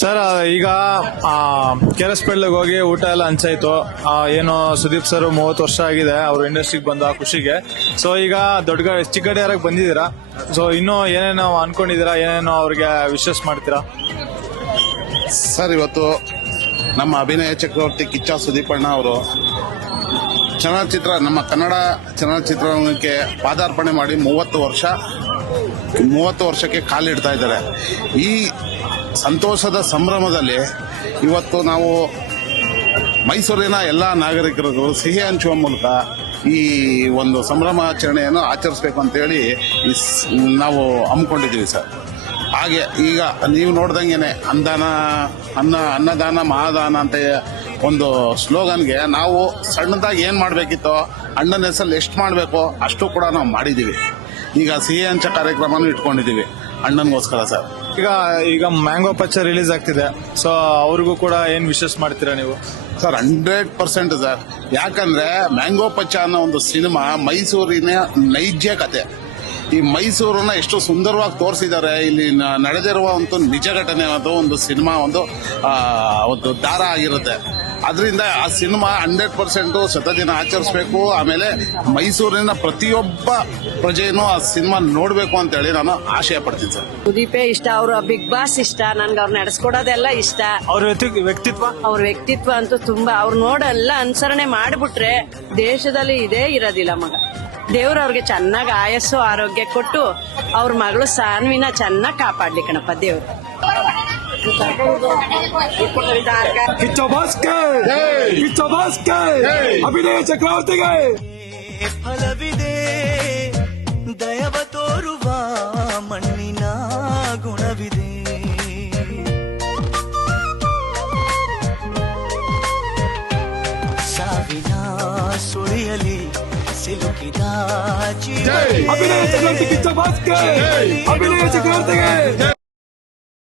Sir, ಈಗ ಕೆರೆಸ್ಪೇಟ್ಲಿಗೆ ಹೋಗಿ ಊಟ ಎಲ್ಲ ಹಂಚಾಯ್ತು. ಏನು ಸುದೀಪ್ ಸರ್ 30 ವರ್ಷ ಆಗಿದೆ ಅವ್ರು ಇಂಡಸ್ಟ್ರಿಗೆ ಬಂದ ಖುಷಿಗೆ. ಸೊ ಈಗ ದೊಡ್ಡ ಚಿಕ್ಕಡಿಯಾರಾಗ ಬಂದಿದ್ದೀರಾ. ಸೊ ಇನ್ನೂ ಏನೇನೋ ಅನ್ಕೊಂಡಿದ್ದೀರಾ, ಏನೇನೋ ಅವ್ರಿಗೆ ವಿಶೇಷ ಮಾಡ್ತೀರಾ? ಸರ್, ಇವತ್ತು ನಮ್ಮ ಅಭಿನಯ ಚಕ್ರವರ್ತಿ ಕಿಚ್ಚ ಸುದೀಪಣ್ಣ ಅವರು ಚಲನಚಿತ್ರ, ನಮ್ಮ ಕನ್ನಡ ಚಲನಚಿತ್ರರಂಗಕ್ಕೆ ಪಾದಾರ್ಪಣೆ ಮಾಡಿ 30 ವರ್ಷಕ್ಕೆ ಕಾಲಿಡ್ತಾ ಇದ್ದಾರೆ. ಈ ಸಂತೋಷದ ಸಂಭ್ರಮದಲ್ಲಿ ಇವತ್ತು ನಾವು ಮೈಸೂರಿನ ಎಲ್ಲ ನಾಗರಿಕರಿಗೂ ಸಿಹಿ ಹಂಚುವ ಮೂಲಕ ಈ ಒಂದು ಸಂಭ್ರಮಾಚರಣೆಯನ್ನು ಆಚರಿಸಬೇಕು ಅಂತೇಳಿ ನಾವು ಹಮ್ಮಿಕೊಂಡಿದ್ದೀವಿ ಸರ್. ಹಾಗೆ ಈಗ ನೀವು ನೋಡ್ದಂಗೆನೆ ಅನ್ನದಾನ ಮಹಾದಾನ ಅಂತ ಒಂದು ಸ್ಲೋಗನ್ಗೆ ನಾವು ಸಣ್ಣದಾಗಿ ಏನು ಮಾಡಬೇಕಿತ್ತೋ ಅಣ್ಣನ ಹೆಸರಲ್ಲಿ ಎಷ್ಟು ಮಾಡಬೇಕೋ ಅಷ್ಟು ಕೂಡ ನಾವು ಮಾಡಿದ್ದೀವಿ. ಈಗ ಸಿಹಿ ಹಂಚ ಕಾರ್ಯಕ್ರಮನೂ ಇಟ್ಕೊಂಡಿದ್ದೀವಿ ಅಣ್ಣನಿಗೋಸ್ಕರ ಸರ್. ಈಗ ಮ್ಯಾಂಗೋ ಪಚ್ಚ ರಿಲೀಸ್ ಆಗ್ತಿದೆ. ಸೊ ಅವ್ರಿಗೂ ಕೂಡ ಏನ್ ವಿಶೇಷ ಮಾಡ್ತೀರಾ ನೀವು? Sir, 100% sir. ಯಾಕಂದ್ರೆ ಮ್ಯಾಂಗೋ ಪಚ್ಚ ಅನ್ನೋ ಒಂದು ಸಿನಿಮಾ ಮೈಸೂರಿನ ನೈಜ ಕತೆ. ಈ ಮೈಸೂರನ್ನ ಎಷ್ಟು ಸುಂದರವಾಗಿ ತೋರಿಸಿದ್ದಾರೆ. ಇಲ್ಲಿ ನಡೆದಿರುವ ಒಂದು ನಿಜ ಘಟನೆ, ಅದು ಒಂದು ಸಿನಿಮಾ ಒಂದು ದಾರ ಆಗಿರುತ್ತೆ. ಅದರಿಂದ ಆ ಸಿನಿಮಾ 100% ಶತದಿನ ಆಚರಿಸಬೇಕು. ಆಮೇಲೆ ಮೈಸೂರಿನ ಪ್ರತಿಯೊಬ್ಬ ಪ್ರಜೆನೂ ಆ ಸಿನಿಮಾ ನೋಡ್ಬೇಕು ಅಂತ ಹೇಳಿ ನಾನು ಆಶಯ ಪಡ್ತೀನಿ ಸರ್. ಸುದೀಪೇ ಇಷ್ಟ, ಅವ್ರ ಬಿಗ್ ಬಾಸ್ ಇಷ್ಟ, ನನ್ಗೆ ಅವ್ರು ನಡೆಸ್ಕೊಡೋದೆಲ್ಲ ಇಷ್ಟ. ಅವ್ರ ವ್ಯಕ್ತಿತ್ವ ಅಂತೂ ತುಂಬಾ, ಅವ್ರು ನೋಡೆಲ್ಲ ಅನುಸರಣೆ ಮಾಡ್ಬಿಟ್ರೆ ದೇಶದಲ್ಲಿ ಇದೇ ಇರೋದಿಲ್ಲ ಮಗ. ದೇವ್ರ ಅವ್ರಿಗೆ ಚೆನ್ನಾಗಿ ಆಯಸ್ಸು ಆರೋಗ್ಯ ಕೊಟ್ಟು ಅವ್ರ ಮಗಳು ಸಾನ್ವಿನ ಚೆನ್ನಾಗಿ ಕಾಪಾಡ್ಲಿ ಕಣಪ್ಪ ದೇವ್ರು. ಅಭಿನಯ ಚಕ್ರವರ್ತಿಗೆ ಫಲವಿದೆ, ದಯವ ತೋರುವ ಮಣ್ಣಿನ ಗುಣವಿದೆ. ಸಾವಿನ ಸುಳಿಯಲಿ ಸಿಲುಕಿದ ಅಭಿನಯ ಚಕ್ರವರ್ತಿ ಕಿಚ್ಚ ಭಾಸ್ಕರ್, ಅಭಿನಯ ಚಕ್ರವರ್ತಿಗೆ